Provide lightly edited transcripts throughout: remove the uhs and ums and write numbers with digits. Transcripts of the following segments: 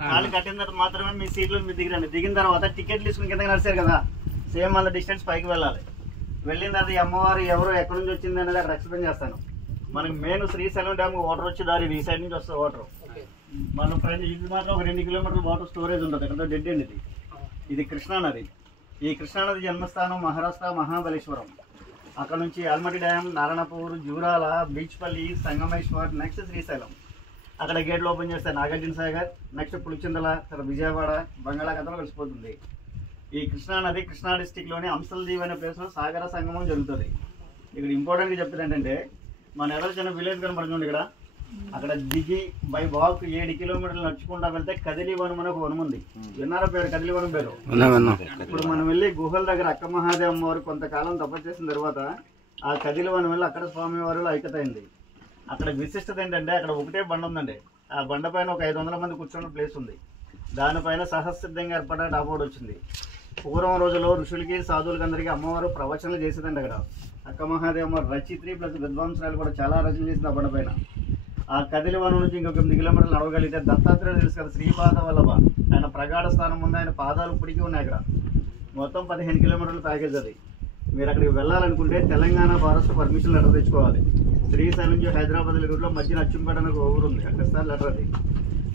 తాళి కట్టిన తర్వాత మాత్రమే మీ సీట్లో మీరు దిగిరండి. దిగిన తర్వాత టికెట్లు తీసుకుని కిందకి నడిచారు కదా, సేమ్ అంత డిస్టెన్స్ పైకి వెళ్ళాలి. వెళ్ళిన తర్వాత ఈ అమ్మవారు ఎవరు ఎక్కడి నుంచి వచ్చింది అనేది అక్కడ ఎక్స్ప్లెయిన్ చేస్తాను. మనకి మెయిన్ శ్రీశైలం డ్యామ్ వాటర్ వచ్చే దారి ఈ సైడ్ నుంచి వస్తుంది వాటర్. మన ఫ్రెండ్ ఇది మాత్రం ఒక 2 కిలోమీటర్ల వాటర్ స్టోరేజ్ ఉంటుంది. అక్కడ డెడ్ అండి ఇది కృష్ణానది. ఈ కృష్ణానది జన్మస్థానం మహారాష్ట్ర మహాబలేశ్వరం. అక్కడ నుంచి ఆల్మట్టి డ్యామ్, నారాయణపూర్, జూరాల, బీచ్పల్లి, సంగమేశ్వర్, నెక్స్ట్ శ్రీశైలం. అక్కడ గేట్లు ఓపెన్ చేస్తే నాగార్జున సాగర్, నెక్స్ట్ పులిచింతల, తర్వాత విజయవాడ, బంగాళాఖాతంలో కలిసిపోతుంది. ఈ కృష్ణానది కృష్ణా డిస్టిక్లోని అంశల్దీవ్ అనే ప్లేస్లో సాగర సంగమం జరుగుతుంది. ఇక్కడ ఇంపార్టెంట్గా చెప్తుంది ఏంటంటే, మన ఎదురు చిన్న విలేజ్ కనపడుతుంది ఇక్కడ. అక్కడ దిగి బై వాక్ 7 కిలోమీటర్లు నడుచుకుంటా వెళ్తే కదిలి వనం అని ఒక వనం ఉంది. విన్నారా పేరు? కదిలి వనం పేరు. ఇప్పుడు మనం వెళ్ళి గుహల దగ్గర అక్క మహాదేవ అమ్మవారు కొంతకాలం తపస్సు చేసిన తర్వాత ఆ కదిలి వనం వెళ్ళి అక్కడ స్వామివారిలో ఐక్యత అయింది. అక్కడ విశిష్టత ఏంటంటే, అక్కడ ఒకటే బండ ఉందండి. ఆ బండ పైన ఒక 500 మంది కూర్చున్న ప్లేస్ ఉంది. దానిపైన సహసిద్ధంగా ఏర్పడ్డ డాబోర్డ్ వచ్చింది. పూర్వం రోజుల్లో ఋషులకి సాధువులకి అందరికీ అమ్మవారు ప్రవచనలు చేసేదండి. అక్కడ అక్క మహాదేవ అమ్మవారు రచయిత్రి ప్లస్ విద్వాంసరాలు కూడా చాలా రచనలు చేసింది ఆ బండ పైన. ఆ కదిలి వనం నుంచి ఇంకొక 8 కిలోమీటర్లు నడవగలిగితే దత్తాత్రేయుడు తెలుసు కదా, శ్రీపాద వల్లభ, ఆయన ప్రగాఢ స్థానం ఉంది. ఆయన పాదాలు ఇప్పటికీ ఉన్నాయి అక్కడ. మొత్తం 15 కిలోమీటర్లు ప్యాకేజ్ అది. మీరు అక్కడికి వెళ్ళాలనుకుంటే తెలంగాణ ఫారెస్ట్ పర్మిషన్ లెటర్ తెచ్చుకోవాలి. శ్రీశైలం నుంచి హైదరాబాద్ రూట్లో మధ్యన అచ్చుంపేట అనే ఒక ఊరు ఉంది, అక్కడ ఇస్తారు లెటర్.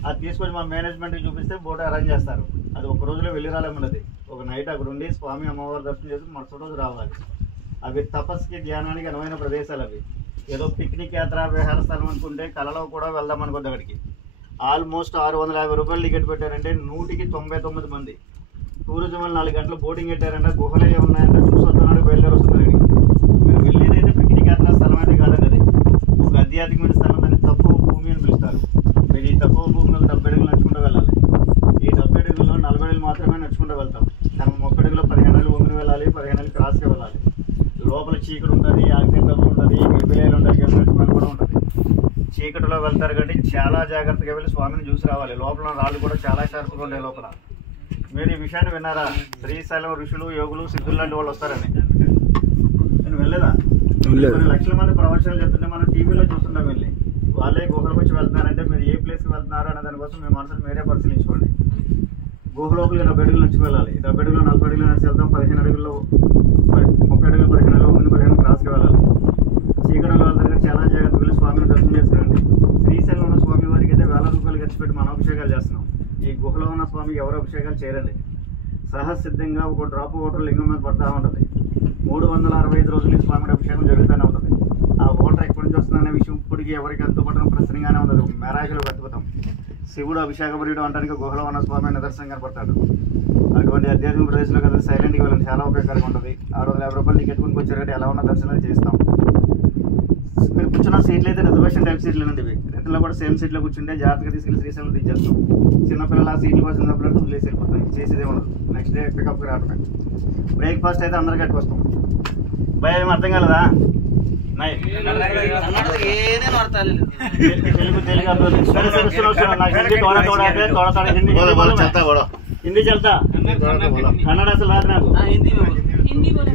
అది తీసుకొని మా మేనేజ్మెంట్కి చూపిస్తే బోట్ అరేంజ్ చేస్తారు. అది ఒక రోజులో వెళ్ళి రాలేమున్నది. ఒక నైట్ అక్కడ ఉండి స్వామి అమ్మవారి దర్శనం చేసి మరుసటి రోజు రావాలి. అవి తపస్సుకి ధ్యానానికి అనువైన ప్రదేశాలు. అవి ఏదో పిక్నిక్ యాత్ర విహార స్థలం అనుకుంటే కళలో కూడా వెళ్దాం అనుకుంటే అక్కడికి ఆల్మోస్ట్ 650 రూపాయలు టికెట్ పెట్టారంటే 199 మంది. టూరిజం వల్ల 4 గంటలు బోటింగ్ పెట్టారంటే గుహలు ఏమున్నాయంటే చూసొస్తున్నాడు బయలుదేరి వస్తున్నారు. మీరు వెళ్ళేది అయితే పిక్నిక్ యాత్ర స్థలం అయితే కాదండి. అది ఒక ఆధ్యాత్మికమైన స్థలం. దాన్ని తక్కువ భూమి అని పిలుస్తారు. మీరు ఈ తక్కువ భూమిలో 70 అడుగులు నడుచుకుంటూ వెళ్ళాలి. ఈ 70 అడుగుల్లో 40 అడుగులు మాత్రమే నడుచుకుంటూ వెళ్తాం. మనం 30 అడుగులో 15 అడుగులు వంగుని వెళ్ళాలి, 15 అడుగులు క్రాస్గా వెళ్ళాలి. లోపల చీకటి ఉంటుంది, ఆక్సిజన్ డబ్బులు ఉంటుంది, గర్భిణీలు ఉంటాయి, గర్భిణీ కూడా ఉంటుంది. చీకటిలో వెళ్తారు కాబట్టి చాలా జాగ్రత్తగా వెళ్ళి స్వామిని చూసి రావాలి. లోపల రాళ్ళు కూడా చాలా షార్ప్గా ఉంటాయి లోపల. మీరు ఈ విషయాన్ని విన్నారా? శ్రీశైలం ఋషులు, యోగులు, సిద్ధులు లాంటి వాళ్ళు వస్తారని. నేను వెళ్ళలేదా? కొన్ని లక్షల మంది ప్రవచనాలు చెప్తుంటే మనం టీవీలో చూస్తుంటాం. వెళ్ళి వాళ్ళే గుహలకు వచ్చి వెళ్తున్నారంటే మీరు ఏ ప్లేస్కి వెళ్తున్నారు అనే దానికోసం మీ మనసును మీరే పరిశీలించుకోండి. గుహ లోపలికి 70 అడుగులు నడిచి వెళ్ళాలి. 70 అడుగులు 40 అడుగులు నడిచి వెళ్తాం. 15 అడుగుల్లో 30 అడుగులు 15 అడుగులు 15 క్రాస్కి వెళ్ళాలి. చీకటిలో వెళ్తారు. చాలా జాగ్రత్తగా వెళ్ళి స్వామిని దర్శనం చేసుకురండి. శ్రీశైలం ఉన్న స్వామి వారికి అయితే వేల రూపాయలు ఖర్చు పెట్టి మనం అభిషేకాలు చేస్తున్నాం. ఈ గుహలో ఉన్న స్వామికి ఎవరు అభిషేకాలు చేయరండి. సహసిద్ధంగా ఒక డ్రాప్ వాటర్ లింగం మీద పడతా ఉంటుంది. 365 రోజులకి స్వామికి అభిషేకం జరుగుతూనే ఉంటుంది. ఆ వాటర్ ఎక్కడి నుంచి వస్తుందనే విషయం ఇప్పటికీ ఎవరికి అందుబాటులో ప్రశ్నగానే ఉంది. మేరాజులో బతుకుతాం. శివుడు అభిషేకపరుడు అంటానికి గుహలో ఉన్న స్వామి నిదర్శనం కనపడతాడు. అటువంటి ఆధ్యాత్మిక ప్రదేశంలో కదా సైలెంట్గా వెళ్ళండి, చాలా ఉపయోగకరంగా ఉంటుంది. 650 రూపాయలు టికెట్ కొనుక్కి వచ్చారంటే ఎలా ఉన్న దర్శనాలు చేస్తాం. మీరు కూర్చున్న సీట్లు అయితే రిజర్వేషన్ టైప్ సీట్లు అండి. రెండులో కూడా సేమ్ సీట్లో కూర్చుంటే జాగ్రత్తగా తీసుకెళ్ళి శ్రీశైలం దించేస్తాం. చిన్నపిల్లలు ఆ సీట్లు కోసం చిన్నపిల్లలు వదిలేసి వెళ్ళిపోతాం. చేసేదే ఉండదు. నెక్స్ట్ డే పికప్కి రావడమే. బ్రేక్ఫాస్ట్ అయితే అందరికీ కట్టుకొస్తాం. భయ ఏం అర్థం కాలేదా? हिंदी चलता कन्नड़ असल रात నాకు